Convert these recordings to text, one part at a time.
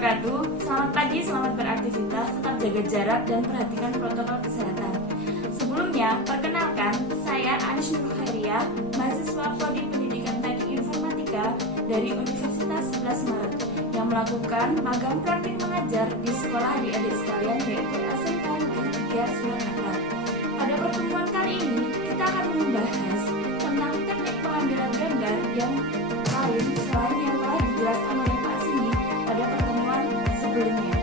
wabarakatuh. Selamat pagi, selamat beraktivitas, tetap jaga jarak dan perhatikan protokol kesehatan. Sebelumnya, perkenalkan, saya Anies Nur Khairia, mahasiswa Prodi Pendidikan Teknik Informatika dari Universitas 11 Maret yang melakukan magang praktik mengajar di sekolah adik-adik sekalian yaitu SMK Negeri 3 Surakarta. Pada pertemuan kali ini, kita akan membahas tentang teknik pengambilan gambar yang lain selain yang telah dijelaskan oleh Pak Cindy pada pertemuan sebelumnya.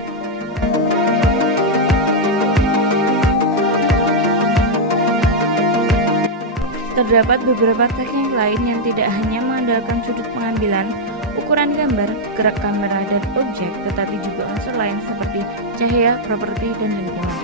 Terdapat beberapa teknik lain yang tidak hanya mengandalkan sudut pengambilan, ukuran gambar, gerak kamera, dan objek, tetapi juga unsur lain seperti cahaya, properti, dan lingkungan.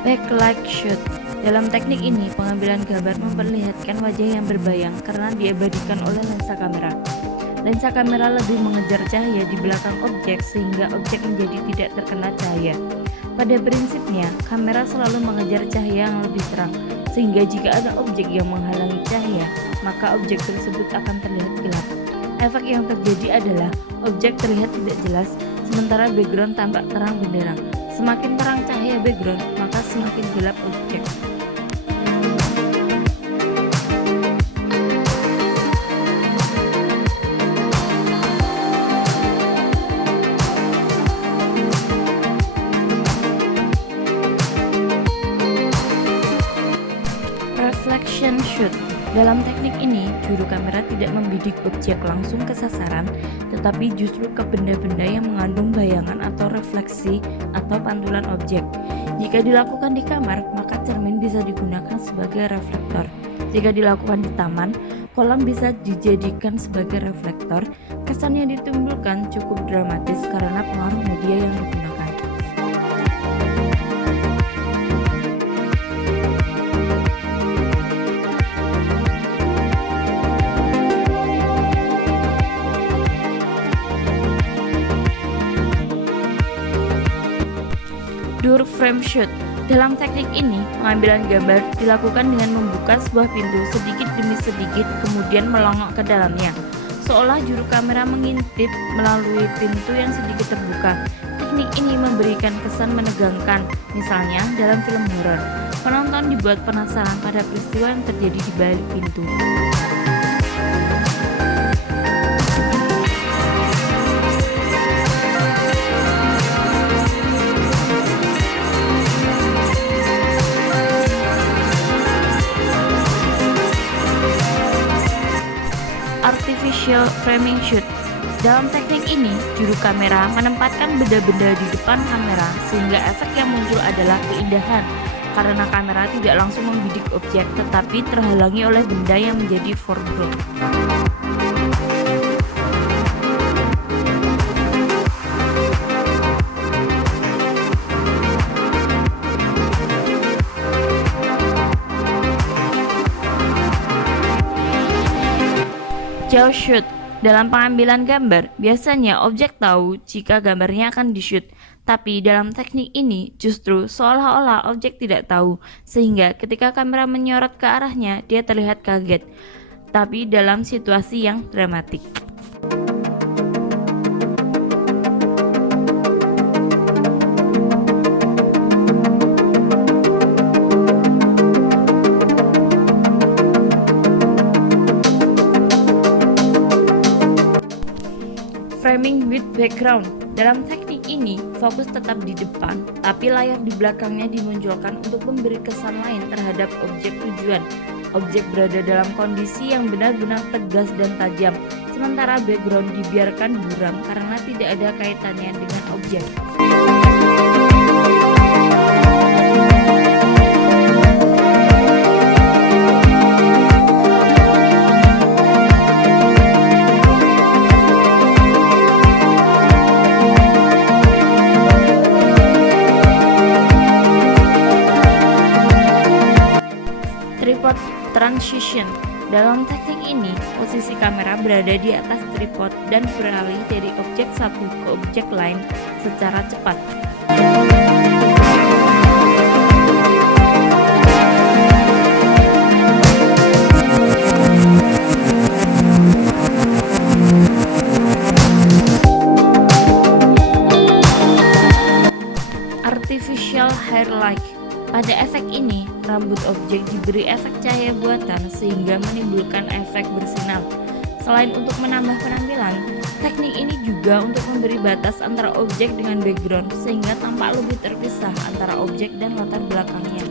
Backlight shoot. Dalam teknik ini, pengambilan gambar memperlihatkan wajah yang berbayang karena diabadikan oleh lensa kamera. Lensa kamera lebih mengejar cahaya di belakang objek sehingga objek menjadi tidak terkena cahaya. Pada prinsipnya, kamera selalu mengejar cahaya yang lebih terang, sehingga jika ada objek yang menghalangi cahaya, maka objek tersebut akan terlihat gelap. Efek yang terjadi adalah objek terlihat tidak jelas, sementara background tampak terang benderang. Semakin terang cahaya background, maka semakin gelap objek. Reflection shoot. Dalam teknik ini, juru kamera tidak membidik objek langsung ke sasaran, tetapi justru ke benda-benda yang mengandung bayangan atau refleksi atau pantulan objek. Jika dilakukan di kamar, maka cermin bisa digunakan sebagai reflektor. Jika dilakukan di taman, kolam bisa dijadikan sebagai reflektor. Kesan yang ditimbulkan cukup dramatis karena pengaruh media yang digunakan. Door frame shoot. Dalam teknik ini, pengambilan gambar dilakukan dengan membuka sebuah pintu sedikit demi sedikit, kemudian melongok ke dalamnya, seolah juru kamera mengintip melalui pintu yang sedikit terbuka. Teknik ini memberikan kesan menegangkan, misalnya dalam film horor. Penonton dibuat penasaran pada peristiwa yang terjadi di balik pintu. Artificial framing shoot. Dalam teknik ini, juru kamera menempatkan benda-benda di depan kamera sehingga efek yang muncul adalah keindahan karena kamera tidak langsung membidik objek tetapi terhalangi oleh benda yang menjadi foreground. Jauh shoot. Dalam pengambilan gambar, biasanya objek tahu jika gambarnya akan di-shoot. Tapi dalam teknik ini justru seolah-olah objek tidak tahu, sehingga ketika kamera menyorot ke arahnya, dia terlihat kaget. Tapi dalam situasi yang dramatik. Framing with background. Dalam teknik ini, fokus tetap di depan, tapi layar di belakangnya dimunculkan untuk memberi kesan lain terhadap objek tujuan. Objek berada dalam kondisi yang benar-benar tegas dan tajam, sementara background dibiarkan buram karena tidak ada kaitannya dengan objek. Transition. Dalam teknik ini, posisi kamera berada di atas tripod dan beralih dari objek satu ke objek lain secara cepat. Artificial hair light. Pada efek ini, rambut objek diberi efek cahaya buatan sehingga menimbulkan efek bersinar. Selain untuk menambah penampilan, teknik ini juga untuk memberi batas antara objek dengan background sehingga tampak lebih terpisah antara objek dan latar belakangnya.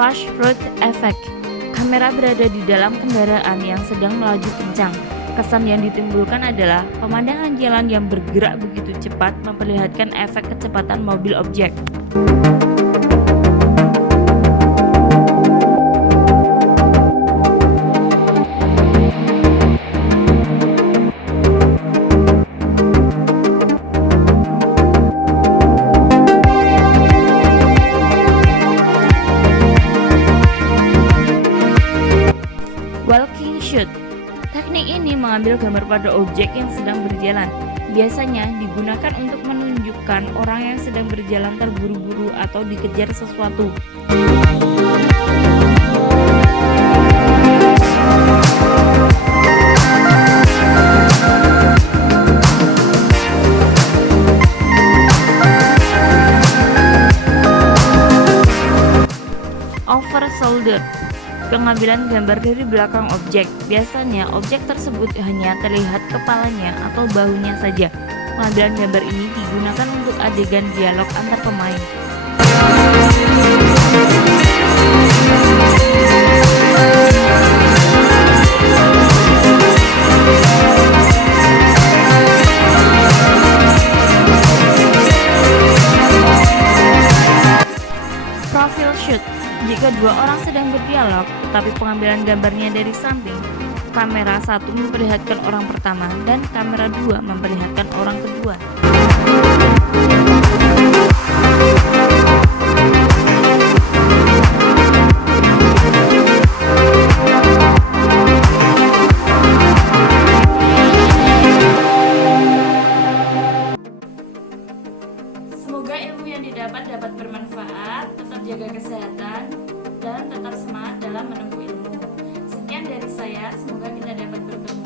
Flash road effect. Kamera berada di dalam kendaraan yang sedang melaju kencang. Kesan yang ditimbulkan adalah pemandangan jalan yang bergerak begitu cepat memperlihatkan efek kecepatan mobil objek. Walking shoot. Teknik ini mengambil gambar pada objek yang sedang berjalan. Biasanya digunakan untuk menunjukkan orang yang sedang berjalan terburu-buru atau dikejar sesuatu. Over shoulder. Pengambilan gambar dari belakang objek. Biasanya objek tersebut hanya terlihat kepalanya atau bahunya saja. Pengambilan gambar ini digunakan untuk adegan dialog antar pemain. Profile shoot. Jika dua orang sedang berdialog, tetapi pengambilan gambarnya dari samping, kamera satu memperlihatkan orang pertama dan kamera dua memperlihatkan orang kedua. Semoga ilmu yang didapat bermanfaat, tetap jaga kesehatan, dan tetap semangat dalam menempuh ilmu. Sekian dari saya, semoga kita dapat bertemu